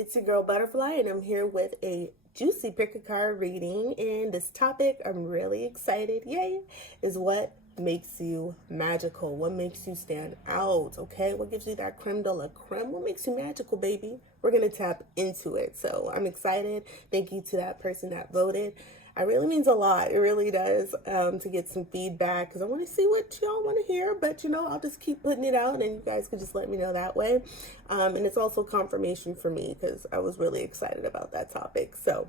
It's your girl Butterfly, and I'm here with a juicy pick a card reading. And this topic, I'm really excited, yay, is what makes you magical? What makes you stand out? Okay, what gives you that creme de la creme? What makes you magical, baby? We're gonna tap into it. So I'm excited. Thank you to that person that voted. It really means a lot. It really does, to get some feedback, because I want to see what y'all want to hear. But I'll just keep putting it out, and you guys can just let me know that way. And it's also confirmation for me because I was really excited about that topic. So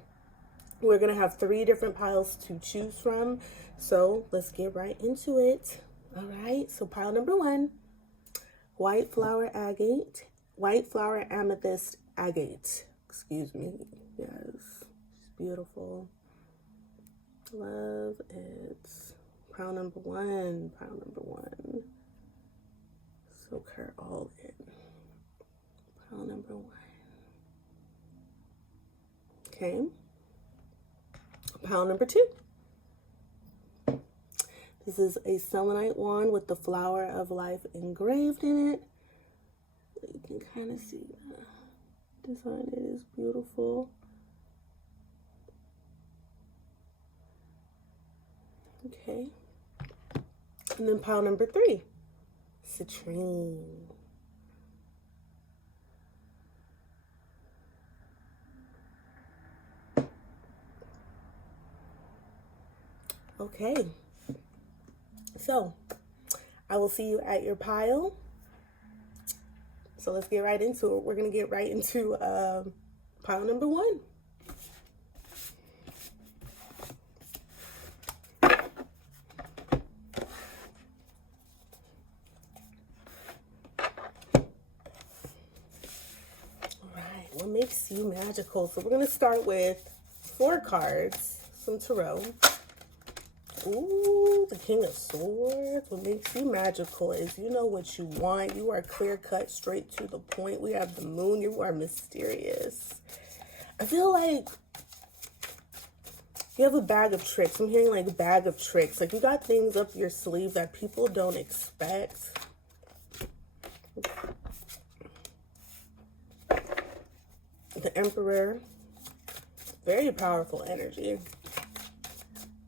we're gonna have 3 different piles to choose from. So let's get right into it. All right. So pile number 1, white flower agate, white flower amethyst agate. Excuse me. Yes, it's beautiful. Love it. Pile number 1, pile number 1. Soak her all in. Pile number 1. Okay. Pile number 2. This is a selenite wand with the flower of life engraved in it. You can kind of see the design. It is beautiful. Okay. And then pile number 3, citrine. Okay. So I will see you at your pile. So let's get right into it. We're going to get right into pile number 1. What makes you magical? So we're going to start with 4 cards, some tarot. Ooh, the King of Swords. What makes you magical is you know what you want. You are clear cut, straight to the point. We have the moon. You are mysterious. I feel like you have a bag of tricks. I'm hearing like a bag of tricks. Like you got things up your sleeve that people don't expect. The Emperor, very powerful energy.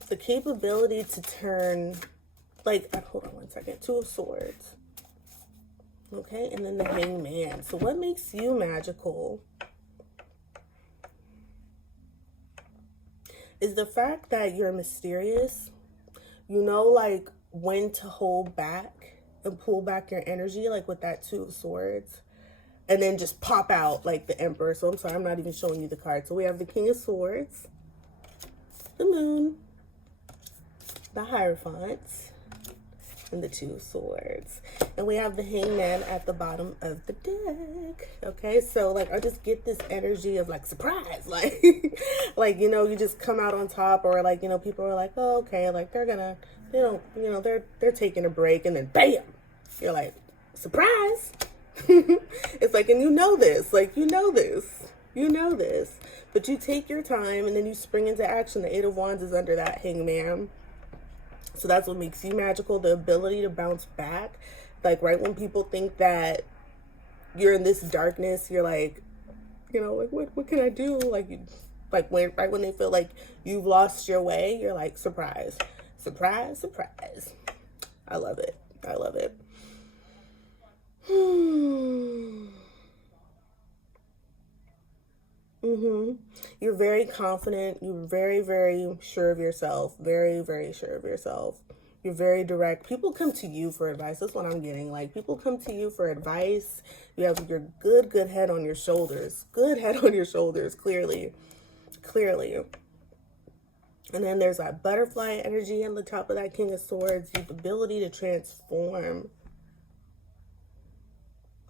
The capability to turn, hold on one second, 2 of Swords. Okay, and then the Hangman. So what makes you magical is the fact that you're mysterious. You know, like, when to hold back and pull back your energy, like with that 2 of Swords. And then just pop out like the Emperor. So I'm sorry, I'm not even showing you the card. So we have the King of Swords, the Moon, the Hierophant, and the 2 of Swords. And we have the Hangman at the bottom of the deck. Okay, so like I just get this energy of like surprise, like like you just come out on top, or like people are like, oh, okay, like they're gonna they're taking a break, and then bam, you're like, surprise. It's like, and this, like this, but you take your time and then you spring into action. The 8 of Wands is under that Hangman. So that's what makes you magical, the ability to bounce back. Like right when people think that you're in this darkness, you're like, like what can I do? Right when they feel like you've lost your way, you're like, surprise, surprise, surprise. I love it. I love it. You're very confident. You're very, very sure of yourself. Very, very sure of yourself. You're very direct. People come to you for advice. That's what I'm getting. Like, people come to you for advice. You have your good head on your shoulders. Good head on your shoulders, clearly. And then there's that butterfly energy on the top of that King of Swords. You have the ability to transform.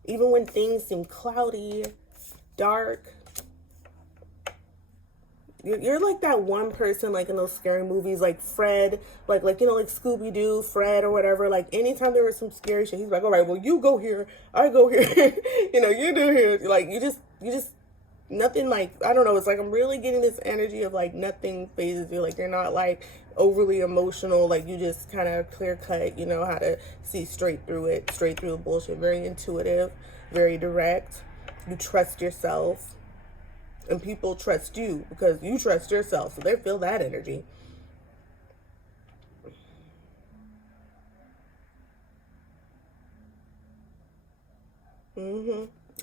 Even when things seem cloudy, dark, you're like that one person, like in those scary movies, like Fred, like Scooby-Doo, Fred or whatever. Like anytime there was some scary shit, he's like, all right, well, you go here, I go here, you do here. Like you just nothing, like, I don't know. It's like I'm really getting this energy of like nothing phases you. Like you're not like overly emotional. Like you just kind of clear cut, you know how to see straight through it, straight through the bullshit. Very intuitive, very direct. You trust yourself. And people trust you because you trust yourself. So they feel that energy.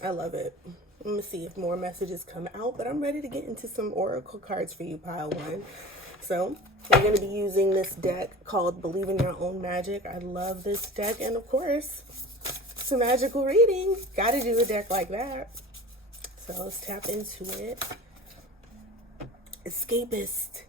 I love it. Let me see if more messages come out, but I'm ready to get into some oracle cards for you, pile one. So we're going to be using this deck called Believe in Your Own Magic. I love this deck, and of course, it's a magical reading. Got to do a deck like that. So let's tap into it. Escapist.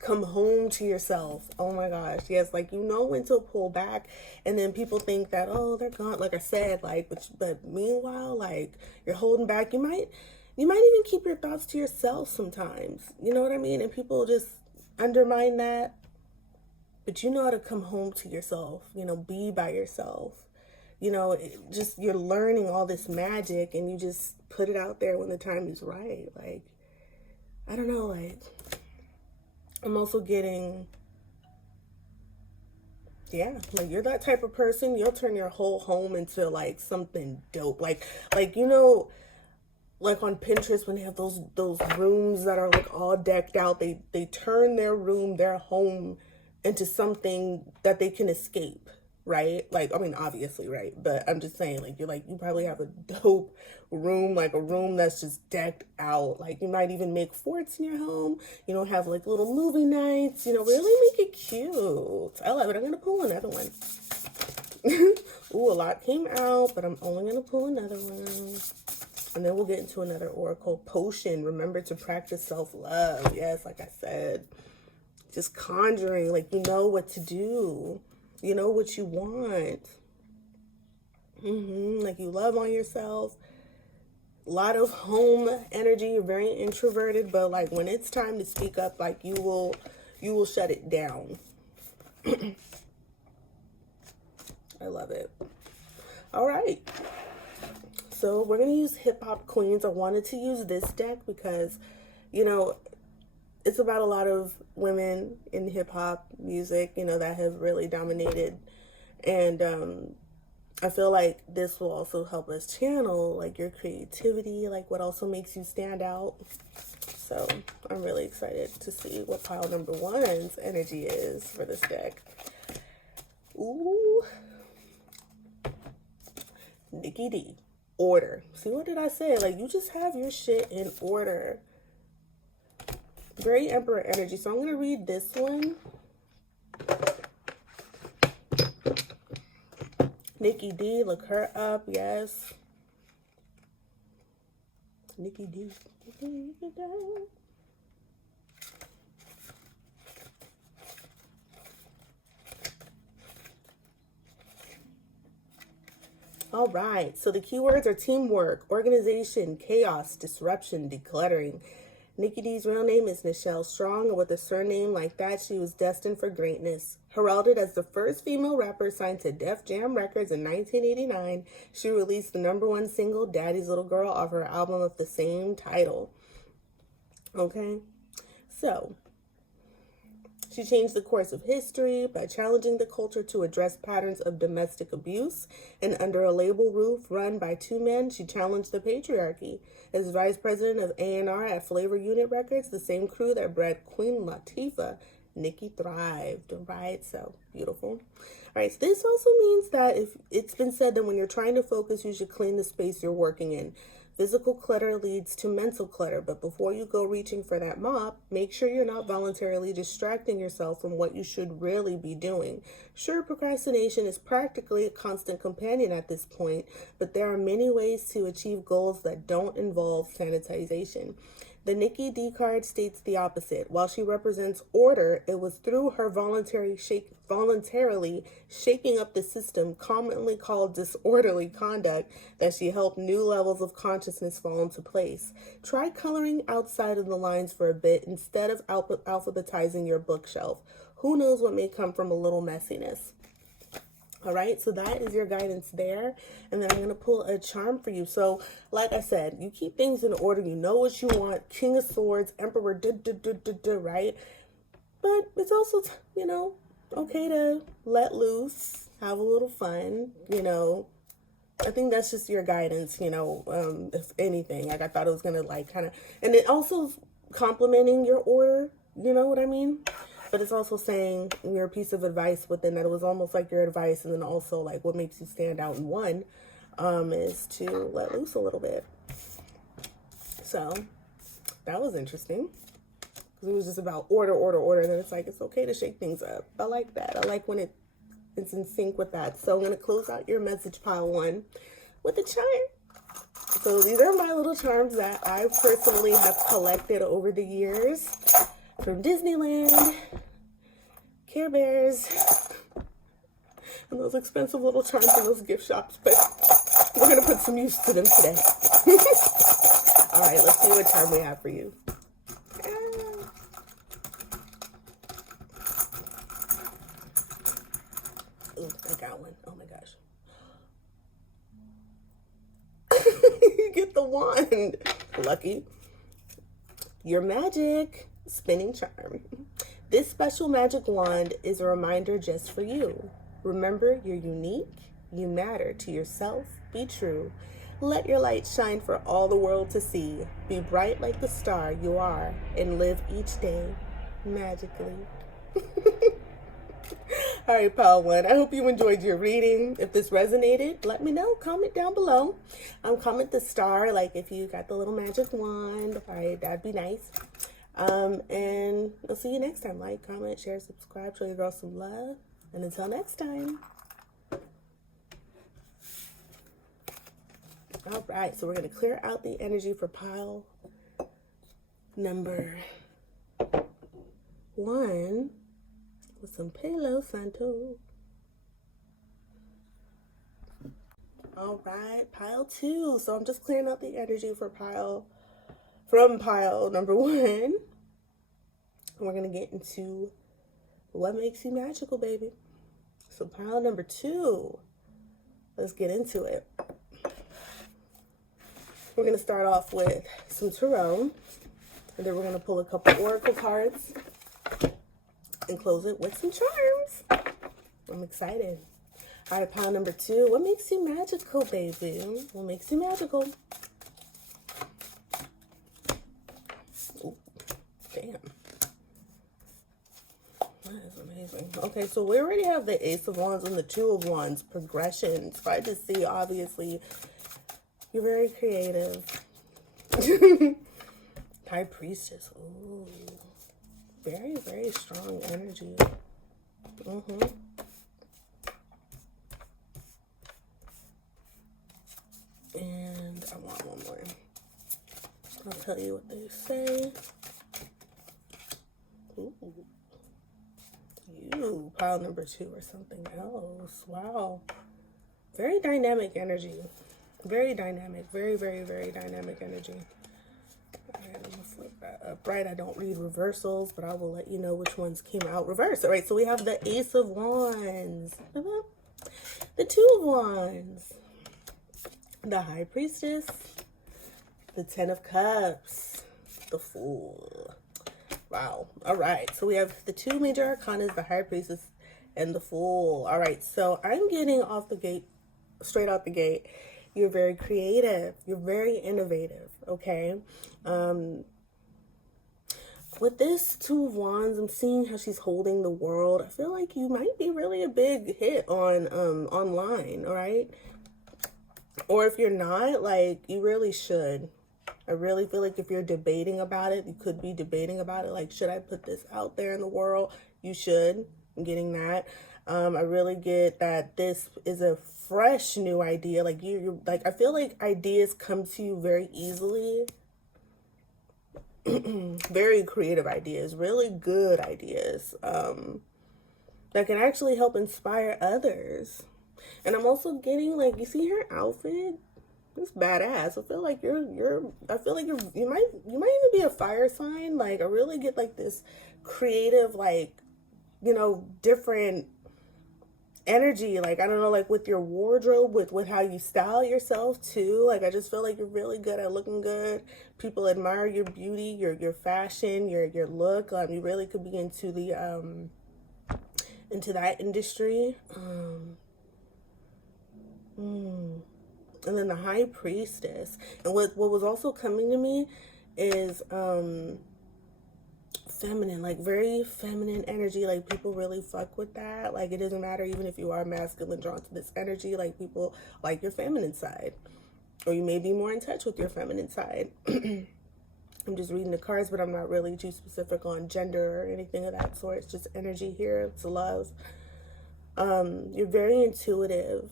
Come home to yourself. Oh my gosh. Yes, like you know when to pull back, and then people think that, oh, they're gone. Like I said, like but meanwhile, like you're holding back. You might even keep your thoughts to yourself sometimes. You know what I mean? And people just undermine that. But you know how to come home to yourself, you know, be by yourself. You know, just you're learning all this magic and you just put it out there when the time is right. Like, I don't know, like, I'm also getting, yeah, like you're that type of person. You'll turn your whole home into like something dope. Like, you know, like on Pinterest when they have those rooms that are like all decked out, they turn their room, their home into something that they can escape, right? Like, I mean, obviously, right? But I'm just saying, like, you probably have a dope room, like a room that's just decked out. Like, you might even make forts in your home, you know, have like little movie nights, you know, really make it cute. I love it. I'm going to pull another one. Ooh, a lot came out, but I'm only going to pull another one. And then we'll get into another oracle. Potion. Remember to practice self-love. Yes, like I said. Just conjuring. Like, you know what to do. You know what you want. Like, you love on yourself. A lot of home energy. You're very introverted. But, like, when it's time to speak up, like, you will shut it down. I love it. All right. So we're going to use Hip Hop Queens. I wanted to use this deck because, you know, it's about a lot of women in hip hop music, you know, that have really dominated. And I feel like this will also help us channel like your creativity, like what also makes you stand out. So I'm really excited to see what pile number one's energy is for this deck. Ooh. Nikki D. Order. See, what did I say? Like, you just have your shit in order. Great Emperor energy. So I'm going to read this one. Nikki D. Look her up. Yes. Nikki D. Nikki D. All right, so the keywords are teamwork, organization, chaos, disruption, decluttering. Nikki D's real name is Nichelle Strong, and with a surname like that, she was destined for greatness. Heralded as the first female rapper signed to Def Jam Records in 1989, she released the #1 single, Daddy's Little Girl, off her album of the same title. Okay, so she changed the course of history by challenging the culture to address patterns of domestic abuse, and under a label roof run by two men, she challenged the patriarchy. As vice president of A&R at Flavor Unit Records, the same crew that bred Queen Latifah, Nikki thrived, right? So beautiful. All right, so this also means that if it's been said that when you're trying to focus, you should clean the space you're working in. Physical clutter leads to mental clutter, but before you go reaching for that mop, make sure you're not voluntarily distracting yourself from what you should really be doing. Sure, procrastination is practically a constant companion at this point, but there are many ways to achieve goals that don't involve sanitization. The Nikki D card states the opposite. While she represents order, it was through her voluntarily shaking up the system, commonly called disorderly conduct, that she helped new levels of consciousness fall into place. Try coloring outside of the lines for a bit instead of alphabetizing your bookshelf. Who knows what may come from a little messiness. All right, so that is your guidance there. And then I'm going to pull a charm for you. So, like I said, you keep things in order. You know what you want. King of Swords, Emperor, right? But it's also, you know, okay to let loose, have a little fun, you know, I think that's just your guidance, you know, if anything. Like, I thought it was going to, like, kind of, and it also complimenting your order, you know what I mean? But it's also saying your piece of advice within that. It was almost like your advice, and then also, like, what makes you stand out in one is to let loose a little bit. So, that was interesting. Because it was just about order, order, and then it's like, it's okay to shake things up. I like that. I like when it's in sync with that. So I'm going to close out your message pile 1 with a charm. So these are my little charms that I personally have collected over the years from Disneyland, Care Bears, and those expensive little charms in those gift shops. But we're going to put some use to them today. All right, let's see what charm we have for you. Ooh, I got one. Oh my gosh. You get the wand. Lucky. Your magic spinning charm. This special magic wand is a reminder just for you. Remember, you're unique. You matter to yourself. Be true. Let your light shine for all the world to see. Be bright like the star you are and live each day magically. All right, pile 1. I hope you enjoyed your reading. If this resonated, let me know. Comment down below. Comment the star, like if you got the little magic wand. All right, that'd be nice. And I'll see you next time. Like, comment, share, subscribe. Show your girl some love. And until next time. All right, so we're going to clear out the energy for pile number 1 with some Palo Santo. All right, pile 2. So I'm just clearing out the energy for pile number 1. And we're going to get into what makes you magical, baby. So pile number 2, let's get into it. We're going to start off with some tarot, and then we're going to pull a couple oracle cards and close it with some charms. I'm excited. All right, pile number 2. What makes you magical, baby? What makes you magical? Ooh, damn. That is amazing. Okay, so we already have the Ace of Wands and the Two of Wands progressions. So I just see, obviously, you're very creative. High Priestess. Ooh. Very, very strong energy. And I want one more. I'll tell you what they say. Ooh. You, pile number 2 or something else. Wow. Very dynamic energy. Very dynamic. Very, very, very dynamic energy. All right, I'm going to flip that up. Right, I don't read reversals, but I will let you know which ones came out reversed. All right, so we have the Ace of Wands. The Two of Wands. The High Priestess. The Ten of Cups. The Fool. Wow. All right, so we have the 2 major arcanas, the High Priestess and the Fool. All right, so I'm getting off the gate, straight out the gate. You're very creative. You're very innovative, okay? With this Two of Wands, I'm seeing how she's holding the world. I feel like you might be really a big hit on online, all right? Or if you're not, like, you really should. I really feel like if you're debating about it, you could be debating about it. Like, should I put this out there in the world? You should. I'm getting that. I really get that this is a fresh new idea. Like you like, I feel like ideas come to you very easily. Very creative ideas, really good ideas, that can actually help inspire others. And I'm also getting, like, you see her outfit? It's badass. I feel like you might even be a fire sign. Like, I really get like this creative, like, you know, different energy. Like, I don't know, like with your wardrobe, with how you style yourself too. Like, I just feel like you're really good at looking good. People admire your beauty, your fashion, your look. You really could be into the into that industry. And then the High Priestess. And what was also coming to me is feminine, like very feminine energy. Like people really fuck with that. Like it doesn't matter even if you are masculine drawn to this energy. Like people like your feminine side. Or you may be more in touch with your feminine side. I'm just reading the cards, but I'm not really too specific on gender or anything of that sort. It's just energy here. It's love. You're very intuitive,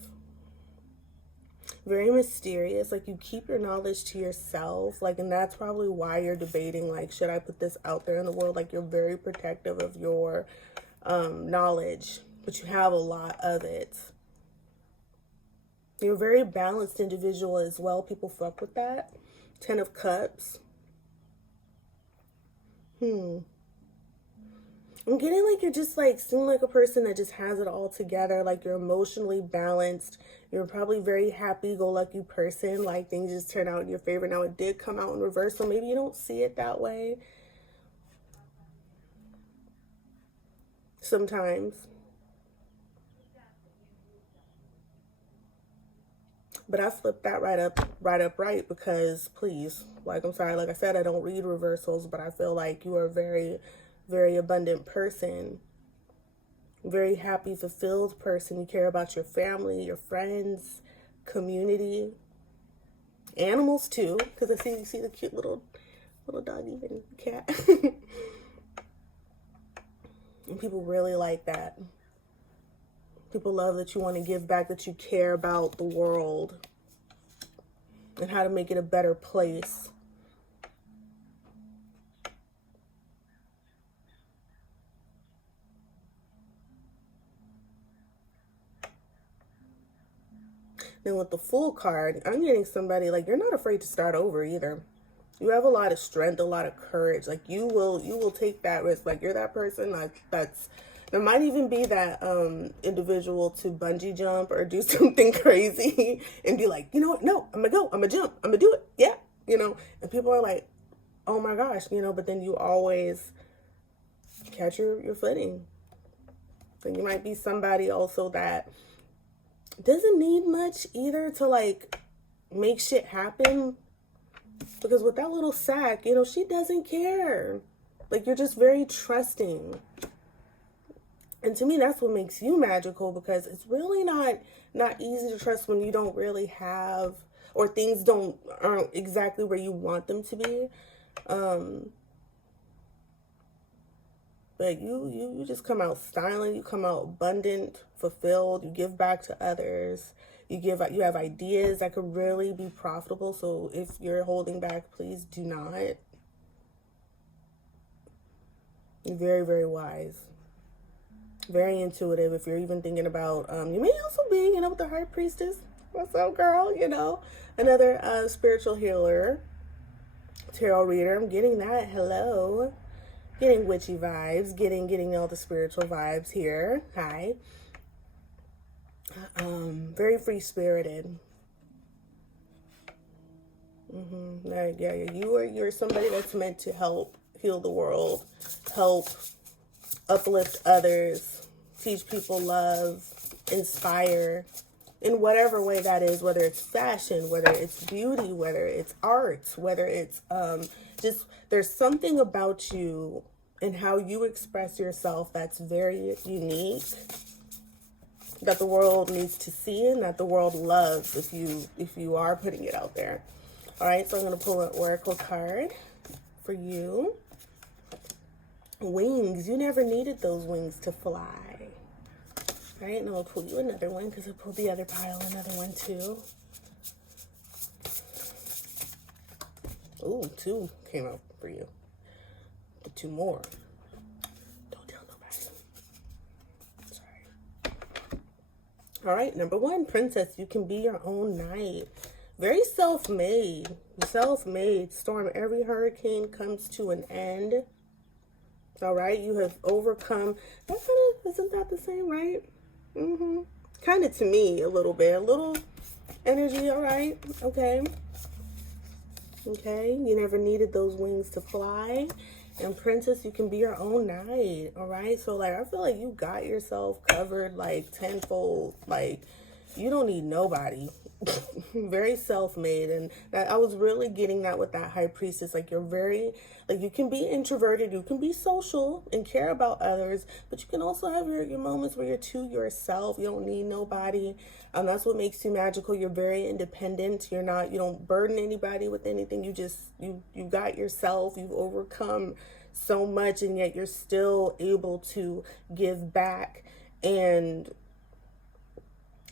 very mysterious. Like you keep your knowledge to yourself. Like, and that's probably why you're debating, like, should I put this out there in the world? Like you're very protective of your knowledge, but you have a lot of it. You're a very balanced individual as well. People fuck with that. 10 of Cups. I'm getting like you're just like seem like a person that just has it all together. Like you're emotionally balanced. You're probably very happy-go-lucky person. Like things just turn out in your favor. Now it did come out in reverse, so maybe you don't see it that way. Sometimes. But I flipped that right because please, like I'm sorry, like I said, I don't read reversals, but I feel like you are a very, very abundant person. Very happy, fulfilled person. You care about your family, your friends, community, animals too. Because I see you see the cute little doggy and cat. And people really like that. People love that you want to give back, that you care about the world and how to make it a better place. Then with the Fool card, I'm getting somebody like you're not afraid to start over either. You have a lot of strength, a lot of courage. Like you will take that risk. Like you're that person that's there might even be that individual to bungee jump or do something crazy and be like, you know what? No, I'm gonna go. I'm gonna jump. I'm gonna do it. Yeah, And people are like, oh my gosh, But then you always catch your footing. Then you might be somebody also that doesn't need much either to like make shit happen. Because with that little sack, she doesn't care. Like you're just very trusting. And to me, that's what makes you magical, because it's really not easy to trust when you don't really have, or things aren't exactly where you want them to be. But you just come out styling. You come out abundant, fulfilled. You give back to others. You have ideas that could really be profitable. So if you're holding back, please do not. You're very, very wise. Very intuitive. If you're even thinking about, you may also be, with the High Priestess. What's up, girl? Another spiritual healer, tarot reader. I'm getting that. Hello. Getting witchy vibes. Getting all the spiritual vibes here. Hi. Very free spirited. You're somebody that's meant to help heal the world, help uplift others, teach people love, inspire in whatever way that is, whether it's fashion, whether it's beauty, whether it's art, whether it's just there's something about you and how you express yourself that's very unique, that the world needs to see and that the world loves if you are putting it out there. All right, so I'm going to pull an oracle card for you. Wings. You never needed those wings to fly. All right, and I'll pull you another one because I pulled the other pile another one too. Ooh, 2 came out for you. The 2 more. Don't tell nobody. Sorry. All right, number 1, princess. You can be your own knight. Very self-made. Self-made. Storm. Every hurricane comes to an end. All right, you have overcome. That isn't that the same, right? Kind of to me, a little bit. A little energy, all right? Okay. Okay, you never needed those wings to fly. And princess, you can be your own knight, all right? So, like, I feel like you got yourself covered, like, tenfold. Like, you don't need nobody. Very self-made. And I was really getting that with that high priestess. Like, you're very, like, you can be introverted, you can be social and care about others, but you can also have your moments where you're to yourself. You don't need nobody. That's what makes you magical. You're very independent. You don't burden anybody with anything. You got yourself. You've overcome so much, and yet you're still able to give back. And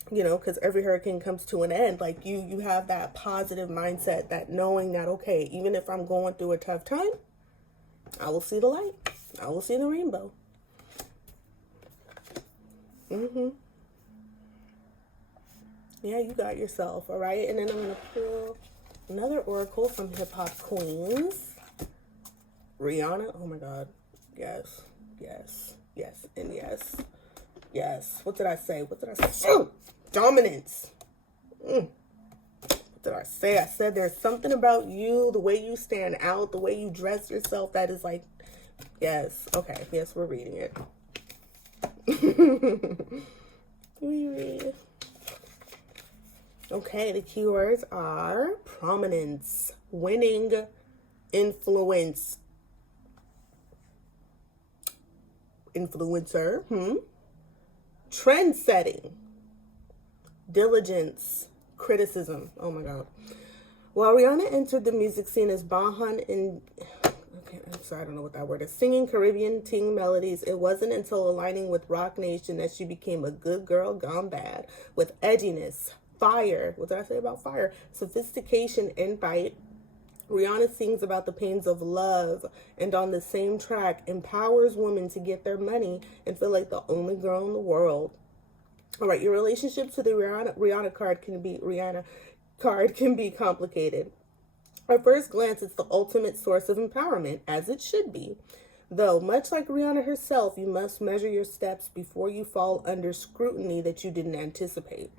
because every hurricane comes to an end. Like, you have that positive mindset, that knowing that, okay, even if I'm going through a tough time, I will see the light. I will see the rainbow. Yeah, you got yourself, all right? And then I'm going to pull another oracle from Hip Hop Queens. Rihanna. Oh, my God. Yes, yes, yes, and yes. Yes. What did I say? Dominance. What did I say? I said there's something about you, the way you stand out, the way you dress yourself, that is like, yes. Okay. Yes, we're reading it. Reread. Okay, the keywords are prominence, winning, influence, influencer, trend setting, diligence, criticism. Oh my God. While Rihanna entered the music scene as Bahan in, okay, I'm sorry, I don't know what that word is, singing Caribbean teen melodies, it wasn't until aligning with Rock Nation that she became a good girl gone bad, with edginess, fire. What did I say about fire? Sophistication and bite. Rihanna sings about the pains of love, and on the same track empowers women to get their money and feel like the only girl in the world. All right, your relationship to the Rihanna card can be complicated. At first glance, it's the ultimate source of empowerment, as it should be. Though, much like Rihanna herself, you must measure your steps before you fall under scrutiny that you didn't anticipate.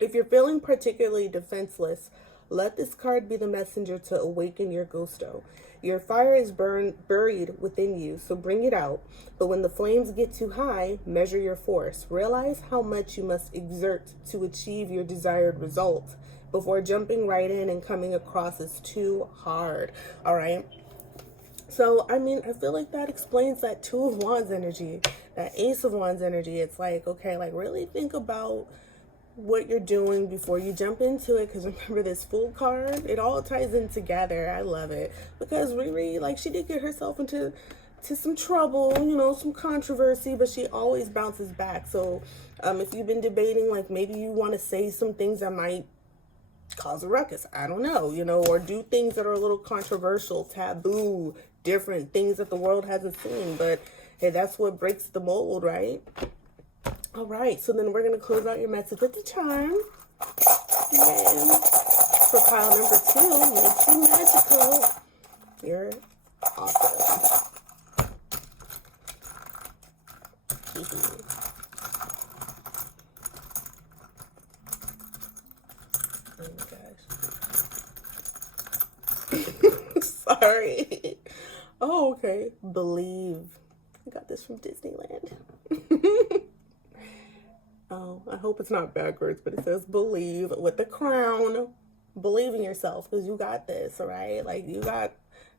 If you're feeling particularly defenseless, let this card be the messenger to awaken your gusto. Your fire is buried within you, so bring it out. But when the flames get too high, measure your force. Realize how much you must exert to achieve your desired result before jumping right in and coming across as too hard. All right? So, I mean, I feel like that explains that Two of Wands energy, that Ace of Wands energy. It's like, okay, like really think about what you're doing before you jump into it, because remember this Fool card, it all ties in together. I love it, because Riri, like, she did get herself into some trouble, some controversy, but she always bounces back. So if you've been debating, like, maybe you want to say some things that might cause a ruckus, I don't know, or do things that are a little controversial, taboo, different things that the world hasn't seen, but hey, that's what breaks the mold, right? All right, so then we're going to close out your message with the charm. And for pile number 2, makes you magical. You're awesome. Oh my gosh. Sorry. Oh, okay. Believe. I got this from Disneyland. Oh, I hope it's not backwards, but it says believe with the crown. Believe in yourself, because you got this, all right? Like, you got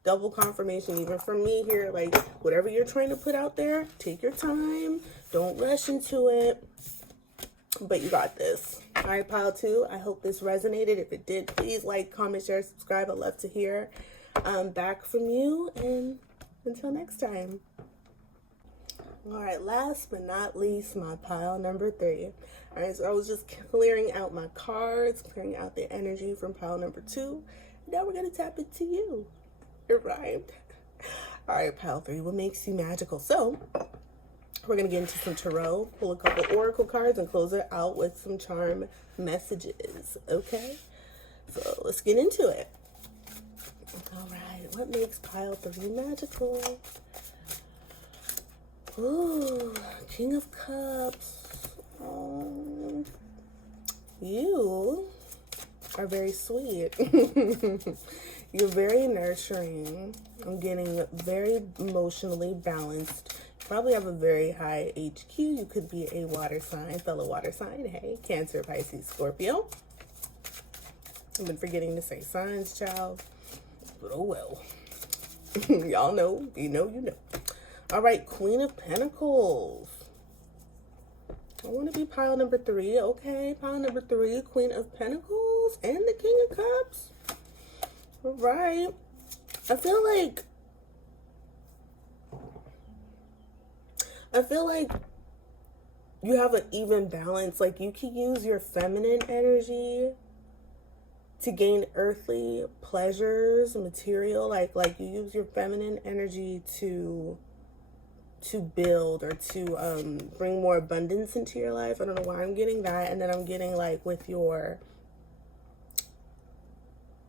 double confirmation even from me here. Like, whatever you're trying to put out there, take your time. Don't rush into it. But you got this. All right, pile 2, I hope this resonated. If it did, please like, comment, share, subscribe. I'd love to hear back from you. And until next time. All right, last but not least, my pile number 3. All right, so I was just clearing out my cards, clearing out the energy from pile number 2. Now we're going to tap into you. It rhymed. All right, pile 3, what makes you magical? So we're going to get into some tarot, pull a couple oracle cards, and close it out with some charm messages, okay? So let's get into it. All right, what makes pile 3 magical? Ooh, King of Cups. Oh, you are very sweet. You're very nurturing. I'm getting very emotionally balanced. Probably have a very high HQ. You could be a water sign, fellow water sign. Hey, Cancer, Pisces, Scorpio. I've been forgetting to say signs, child. But oh well. Y'all know. You know, you know. All right, Queen of Pentacles. I want to be pile number 3. Okay, pile number 3, Queen of Pentacles and the King of Cups. All right. I feel like you have an even balance. Like you can use your feminine energy to gain earthly pleasures, material. Like you use your feminine energy to build or to bring more abundance into your life. I don't know why I'm getting that. And then I'm getting like with your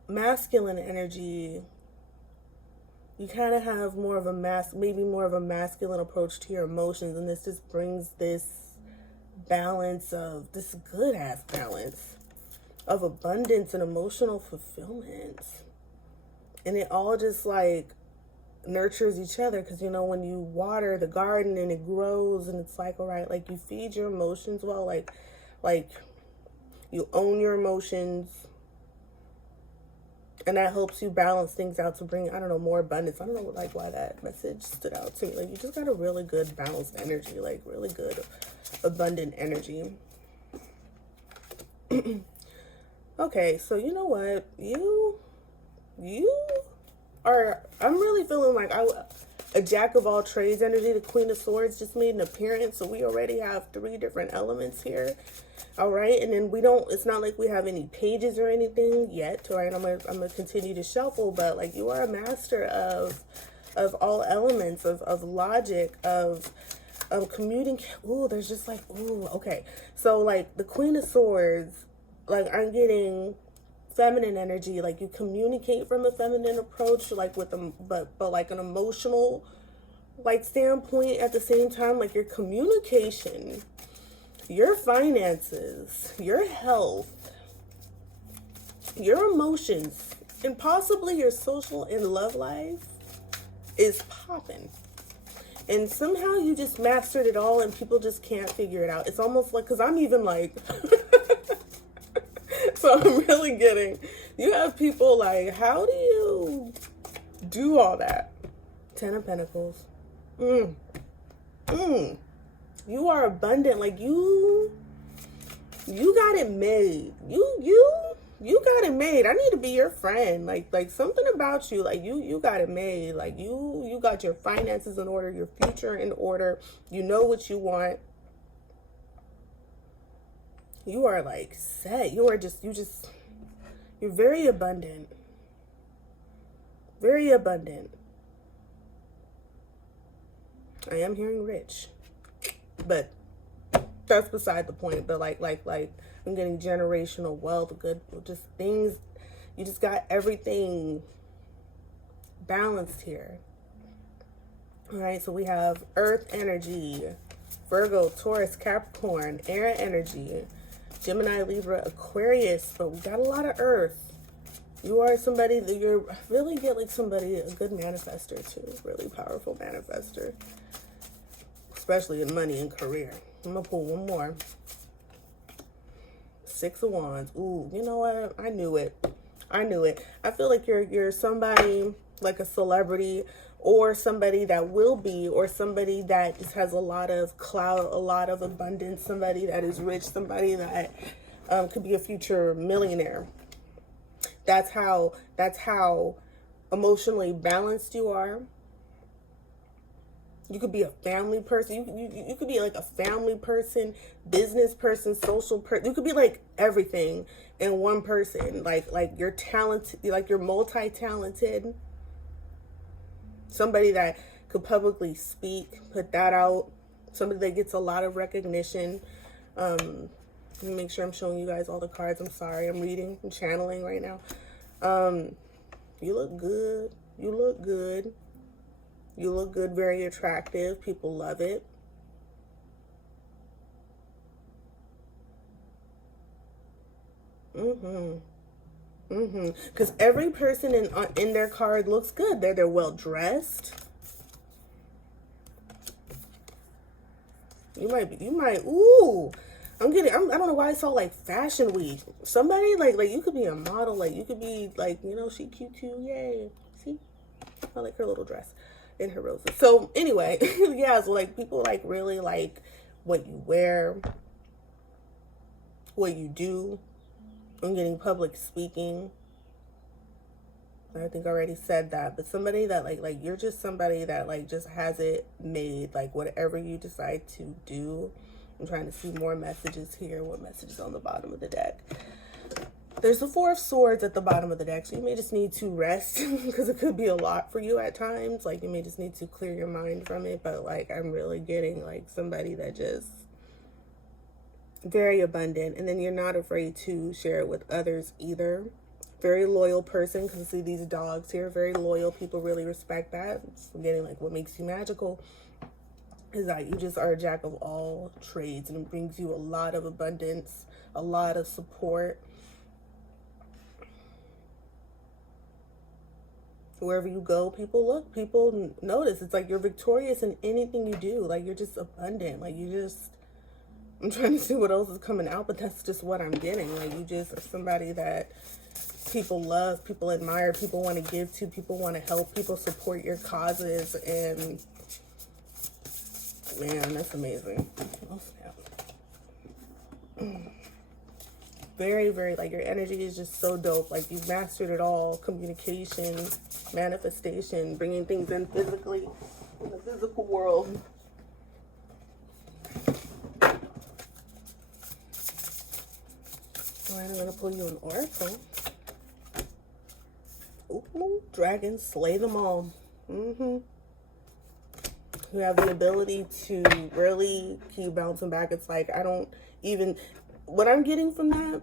masculine energy, you kind of have more of a maybe more of a masculine approach to your emotions. And this just brings this balance of this good ass balance of abundance and emotional fulfillment. And it all just like nurtures each other, because you know when you water the garden and it grows and it's like, all right, like you feed your emotions well, like you own your emotions, and that helps you balance things out to bring, I don't know, more abundance. I don't know like why that message stood out to me. Like you just got a really good balanced energy, like really good abundant energy. Okay, so you know what, you are, I'm really feeling like a jack of all trades energy. The Queen of Swords just made an appearance, so we already have 3 different elements here. All right, and then it's not like we have any pages or anything yet. All right, I'm gonna continue to shuffle, but like you are a master of all elements of logic, of commuting. Ooh, there's just like, ooh, okay. So like the Queen of Swords, like I'm getting feminine energy. Like you communicate from a feminine approach, like with them, but like an emotional like standpoint at the same time. Like your communication, your finances, your health, your emotions, and possibly your social and love life is popping. And somehow you just mastered it all and people just can't figure it out. It's almost like, because I'm even like so I'm really getting, you have people like, how do you do all that? 10 of Pentacles. You are abundant. Like you got it made. You got it made. I need to be your friend. Like something about you. Like you got it made. Like you got your finances in order, your future in order. You know what you want. You are like set. You're very abundant. Very abundant. I am hearing rich, but that's beside the point. But like I'm getting generational wealth, good, just things. You just got everything balanced here. All right, so we have Earth energy, Virgo, Taurus, Capricorn, air energy, Gemini, Libra, Aquarius, but we got a lot of Earth. You are somebody that you're really get like somebody, a good manifester too, really powerful manifester, especially in money and career. I'm gonna pull one more. 6 of Wands. Ooh, you know what? I knew it. I feel like you're somebody like a celebrity, or somebody that will be, or somebody that just has a lot of clout, a lot of abundance, somebody that is rich, somebody that could be a future millionaire. That's how emotionally balanced you are. You could be a family person. You could be like a family person, business person, social person. You could be like everything in one person. Like you're talented, like you're multi-talented. Somebody that could publicly speak, put that out. Somebody that gets a lot of recognition. Let me make sure I'm showing you guys all the cards. I'm sorry, I'm channeling right now. You look good. You look good. You look good, very attractive. People love it. Because every person in their card looks good. They're well dressed. ooh. I don't know why I saw like fashion week. Somebody like you could be a model, like you could be like, she cute too, yay. See? I like her little dress and her roses. So anyway, yeah, so like people like really like what you wear, what you do. I'm getting public speaking. I think I already said that, but somebody that like you're just somebody that like just has it made, like whatever you decide to do. I'm trying to see more messages here. What messages on the bottom of the deck? There's the Four of Swords at the bottom of the deck, so you may just need to rest because it could be a lot for you at times. Like you may just need to clear your mind from it, but like I'm really getting like somebody that just very abundant, and then you're not afraid to share it with others either. Very loyal person, because see these dogs here, very loyal. People really respect that. I'm getting like what makes you magical is that you just are a jack of all trades, and it brings you a lot of abundance, a lot of support. Wherever you go, people look, people notice. It's like you're victorious in anything you do. Like you're just abundant. Like I'm trying to see what else is coming out, but that's just what I'm getting. Like you just are somebody that people love, people admire, people want to give to, people want to help, people support your causes, and man, that's amazing. Oh, snap. Very, very, like your energy is just so dope. Like you've mastered it all. Communication, manifestation, bringing things in physically, in the physical world. All right, I'm going to pull you an oracle. Ooh, dragons, slay them all. You have the ability to really keep bouncing back. It's like, I don't even, what I'm getting from that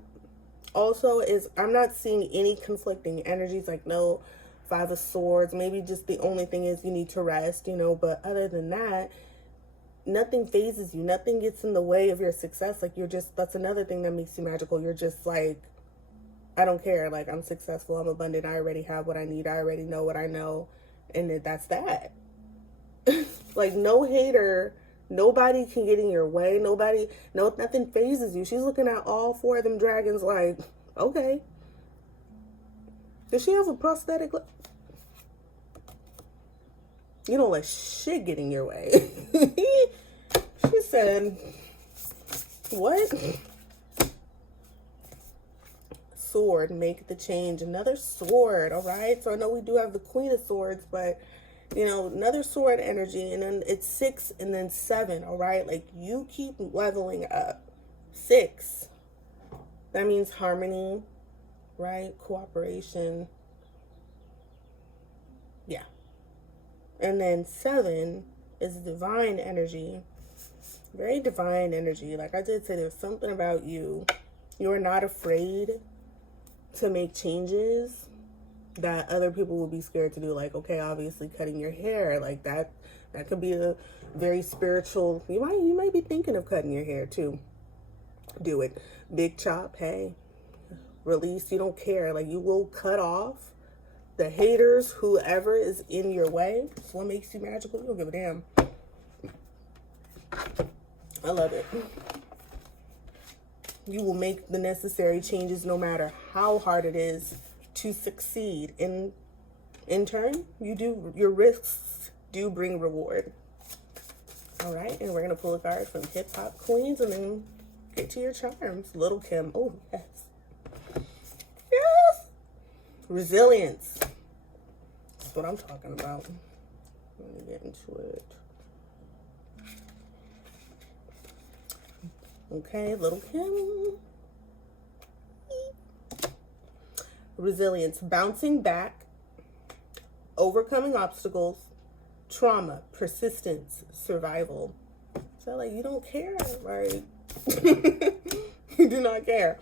also is I'm not seeing any conflicting energies. Like no Five of Swords. Maybe just the only thing is you need to rest, but other than that, nothing phases you. Nothing gets in the way of your success. Like that's another thing that makes you magical. You're just like, I don't care. Like I'm successful. I'm abundant. I already have what I need. I already know what I know. And that's that. Like no hater, nobody can get in your way. Nothing phases you. She's looking at all four of them dragons like, okay. Does she have a prosthetic? You don't let shit get in your way. She said, what? Sword, make the change. Another sword, all right? So I know we do have the Queen of Swords, but another sword energy, and then it's 6 and then 7, all right? Like you keep leveling up. 6, that means harmony, right? Cooperation. Yeah. And then 7 is divine energy. Very divine energy. Like I did say, there's something about you. You are not afraid to make changes that other people will be scared to do. Like, okay, obviously cutting your hair, like that could be a very spiritual, you might be thinking of cutting your hair too. Do it. Big chop, hey, release, you don't care. Like you will cut off the haters, whoever is in your way. It's what makes you magical. You don't give a damn. I love it. You will make the necessary changes no matter how hard it is to succeed. In turn, your risks do bring reward. All right, and we're going to pull a card from Hip Hop Queens and then get to your charms. Little Kim. Oh, yes. Yes. Resilience. That's what I'm talking about. Let me get into it. Okay, Little Kim. Resilience, bouncing back, overcoming obstacles, trauma, persistence, survival. So like you don't care, right? You do not care.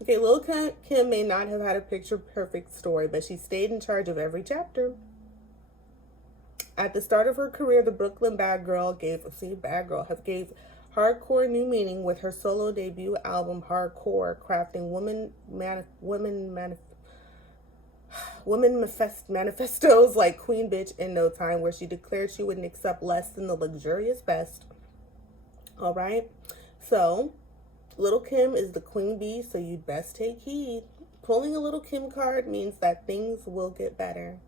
Okay, Lil Kim may not have had a picture perfect story, but she stayed in charge of every chapter. At the start of her career, the Brooklyn Bad Girl gave hardcore new meaning with her solo debut album Hardcore, crafting women manifestos like Queen Bitch in no time, where she declared she wouldn't accept less than the luxurious best All right. So, Little Kim is the queen bee, so you'd best take heed. Pulling a Little Kim card means that things will get better.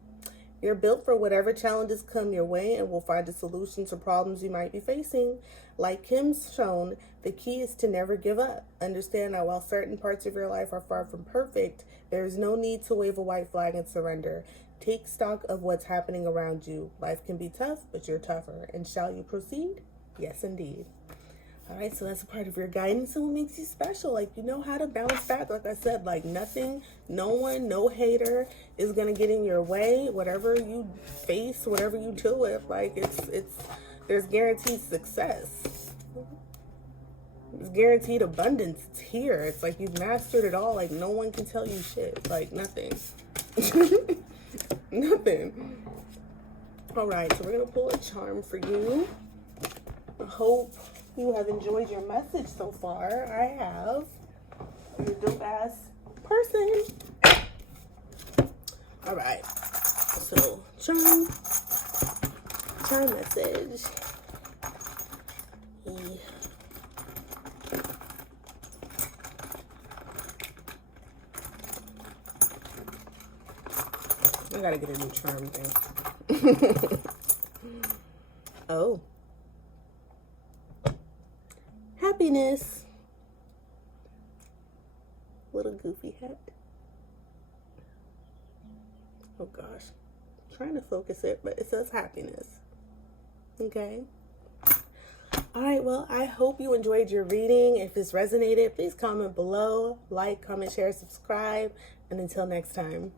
You're built for whatever challenges come your way and will find a solution to problems you might be facing. Like Kim's shown, the key is to never give up. Understand that while certain parts of your life are far from perfect, there is no need to wave a white flag and surrender. Take stock of what's happening around you. Life can be tough, but you're tougher. And shall you proceed? Yes, indeed. All right, so that's a part of your guidance and what makes you special. Like, you know how to bounce back. Like I said, like nothing, no one, no hater is going to get in your way. Whatever you face, whatever you deal with, like there's guaranteed success. It's guaranteed abundance. It's here. It's like you've mastered it all. Like no one can tell you shit. Like nothing. Nothing. All right, so we're going to pull a charm for you. I hope you have enjoyed your message so far. I have. You're a dope ass person. All right. So, charm message. I gotta get a new charm thing. Oh. Happiness. Little goofy hat. Oh gosh. I'm trying to focus it, but it says happiness. Okay. Alright, well, I hope you enjoyed your reading. If this resonated, please comment below. Like, comment, share, subscribe. And until next time.